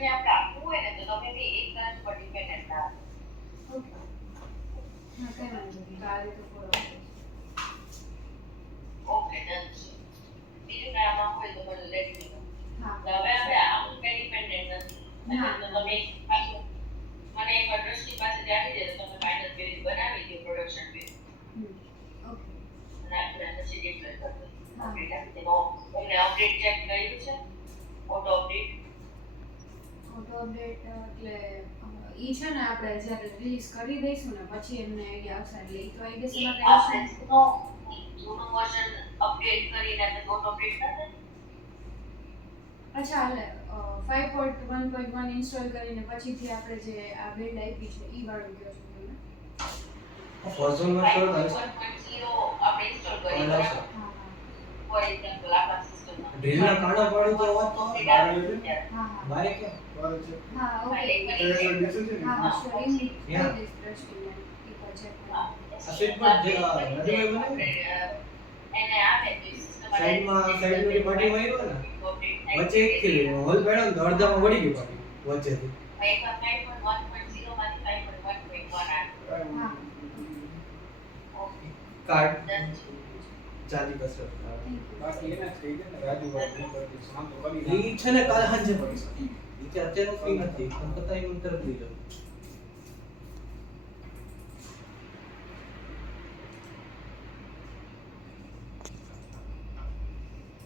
ને આપણે આપવું હોય ને તો તમે બી એક તરફ પર ડિપેન્ડન્ટ ના ઓકે હા કઈ વાંધો નહીં તો આ રીતે ફોલો ઓકે ડન છે બીજું કાંઈ આમાં હોય તો મને લેટ મી નો હા હવે આપણે આમ કઈ ડિપેન્ડન્ટ નથી ના તો તમે પાછું મને એક ટ્રસ્ટી પાસે આવી જાય તો તમે ફાઇનલ પેજ બનાવી દો પ્રોડક્શન પેજ ઓકે અને આપણે પછી ડિપ્લોય કરી દો હા અપડેટ આપી દો તમને અપડેટ ચેક કર્યું છે ઓટો અપડેટ ઓટો અપડેટ એટલે ઈ છે ને આપણે જ્યારે રિલીઝ કરી દઈશું ને પછી એમને આઈડિયા આવશે એટલે ઈ તો આઈ ગેસ એમાં કઈ આપણે હશે જૂનું વર્ઝન અપડેટ કરીને આપણે ઓટો અપડેટ ના થાય અચ્છા એટલે 5.1.1 ઇન્સ્ટોલ કરીને પછીથી આપણે જે આ બિલ્ડ આપી છે ઈ વાળું કહો છો તમે વર્ઝન માં શરૂ થાય 1.0 આપણે ઇન્સ્ટોલ કરી બરાબર હા ફોર એક્ઝામ્પલ આપણા સિસ્ટમમાં ઢીલ ના કાણા પાડું તો વાત તો હા હા બારે કે હા ઓકે હા સ્ટોરિંગ કઈ દિસ દ્રષ્ટિને ઈ પર ચેક હા અસિત પર જે નદી બને એને આવે તો સિસ્ટમ સાઈડમાં સાઈડની પાટી માર્યો ને વચ્ચે એક થી હોલ પડ્યો ને તો અડધામાં વળી ગયું પાટી વચ્ચેથી 5.1.0 માંથી 5.1.1 આવે હા ઓકે કાર્ડ ડન ચાલી કસરત થેન્ક યુ બાકી એના થઈ ગયા ને રાજુભાઈ શાંત કરી ઈ છે ને કાલ સાંજે પડી શકે ઈ કે અત્યારે ફ્રી નથી પણ પતાઈ મને તરફ લઈ જાવ